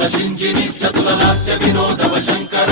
చతుల శింజిని చతుల లాస్య వినోదవ శంకర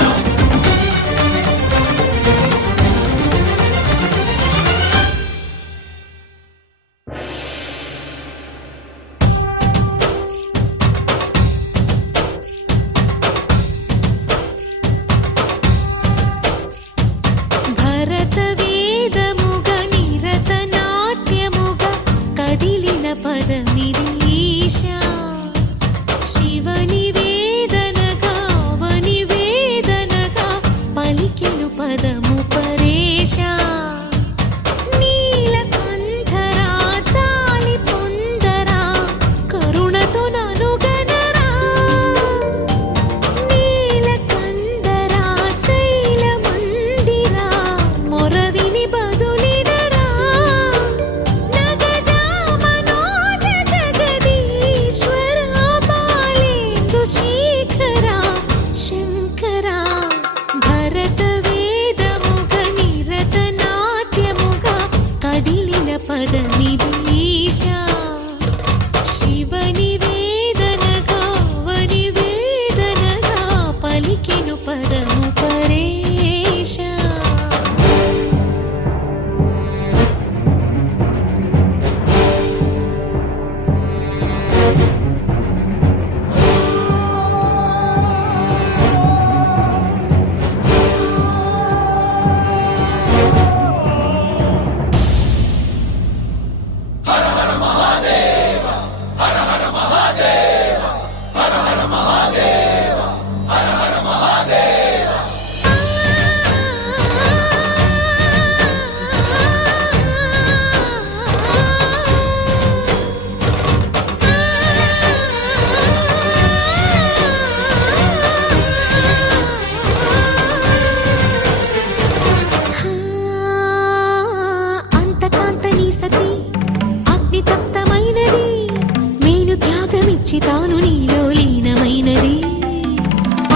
తాను నీలో లీనమైనది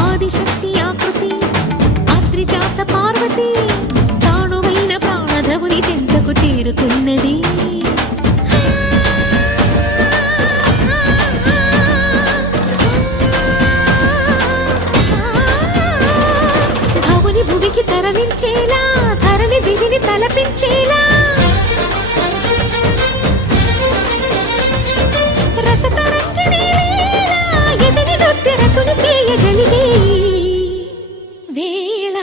ఆదిశక్తి ఆకృతి అద్రిజాత పార్వతి తానువైన ప్రాణధవుని చెంతకు చేరుకున్నది భవుని భువికి తరలించేలా ధరణి దివిని తలపించేలా చేయగలిగే వేళ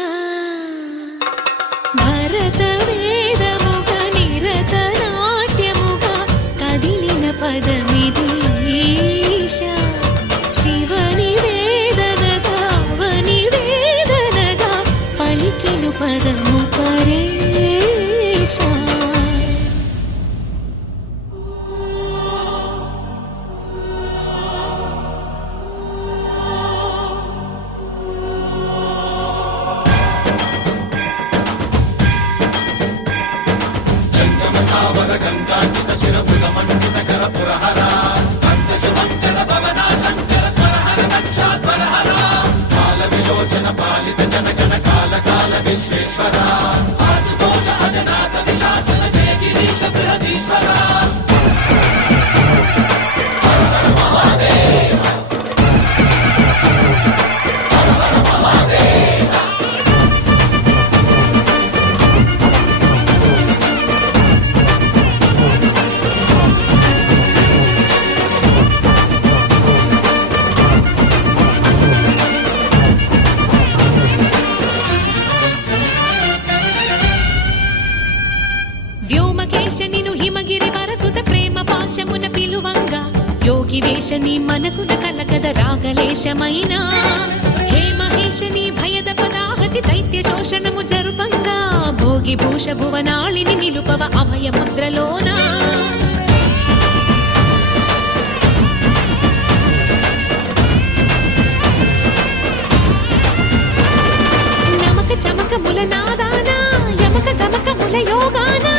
భరత వేదముగా నిరత నాట్యముగా కదిలిన పదమిది ఈశా శివని వేదనగా వని వేదనగా పలికెను పదము పరేశా సావర గంగాచిత శిరముగ మండిత కర పురహర అంతశుమంకర భవన శంకర స్వరహర నక్షాధ్వరహర కాల విలోచన పాలిత జనగణ కాల కాల విశ్వేశ్వర ఆశుతోష అజనాస విశాసన జయ గిరీశ బృహదీశ్వర హర హర మహాదేవ హర హర మహాదేవ నిను హిమగిరి వరసుత ప్రేమ పాశమున పిలువంగా యోగి వేషని మనసున కలగద రాగలేశమైన హే మహేశని భయద పదాహతి దైత్య శోషణము జరుపంగా భోగి భూష భువనాళిని నిలుపవ అభయ ముద్రలోనా నమక చమక ముల నాదానా యమక గమక ముల యోగానా